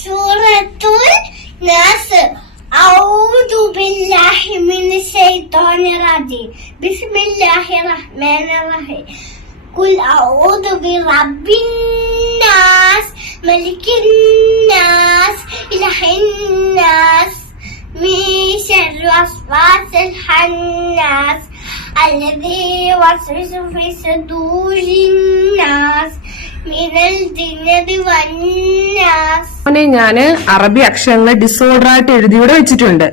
സൂറത്തുൽ നാസ്. അഊദു ബില്ലാഹി മിനശ് ശൈത്വാനിർ റജീം. ബിസ്മില്ലാഹിർ റഹ്മാനിർ റഹീം. ഖുൽ അഊദു ബിറബ്ബിൻ നാസ് മലിക്കിൻ നാസ് ഇലാഹിൻ നാസ് മിൻ ശർരി വസ്വാസിൽ ഖന്നാസ് الذي يوسوس في صدور الناس من الجنة والناس. ഞാന് അറബി അക്ഷരങ്ങൾ ഡിസോർഡർ ആയിട്ട് എഴുതിയൂടെ വെച്ചിട്ടുണ്ട്.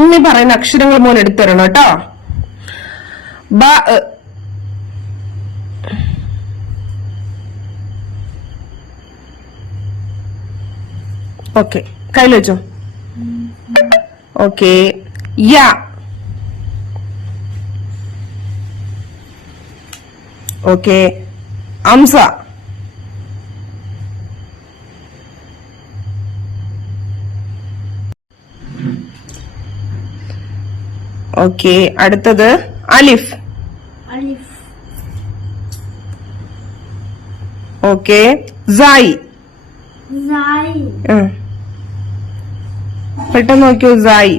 ഇനി പറയുന്ന അക്ഷരങ്ങൾ മോൻ എടുത്തരണം കേട്ടോ. ബ, ഓക്കെ കയ്യിൽ വെച്ചോ. ഓക്കെ, യാ. ഓക്കെ, അംസ. ഓക്കെ, അടുത്തത് അലിഫ്. ഓക്കെ, സായി. പെട്ടെന്ന് നോക്കിയോ, സായി.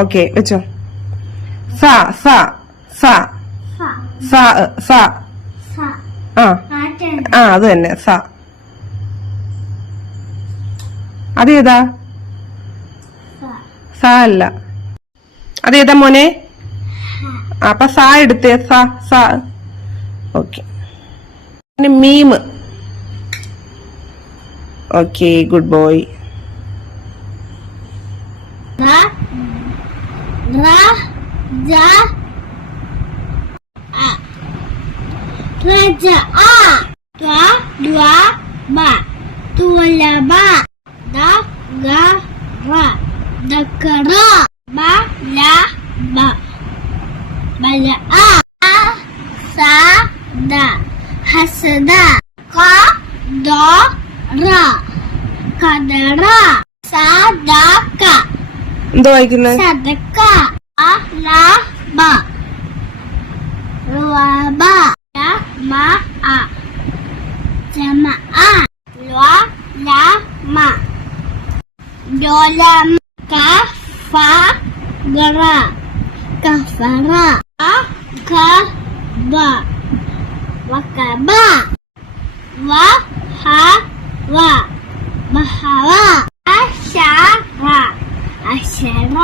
ഓക്കെ, വെച്ചോ. സ സ സ സ സ അത് തന്നെ, സ. അതേതാ? സ അല്ല, അതേതാ മോനെ? അപ്പൊ സ എടുത്തേ, സ സ. ഓക്കെ, മീം. Okay, good boy. Raja'a. Dua ba. Tulaba. Dagara. Dakara. Balaba. Bala'a. Asada. Hasada. Qadara. Qadara. Sadaka. എന്തോ വായിക്കുന്നത്? സദക്ക. അലബ. റുവബ. ജമഅ. ജമഅ. ലമ. ദലമ. കഫറ. കഫറ. അഖബ. വഖബ. വഹവ. വഹവ. അശറ. അശറ.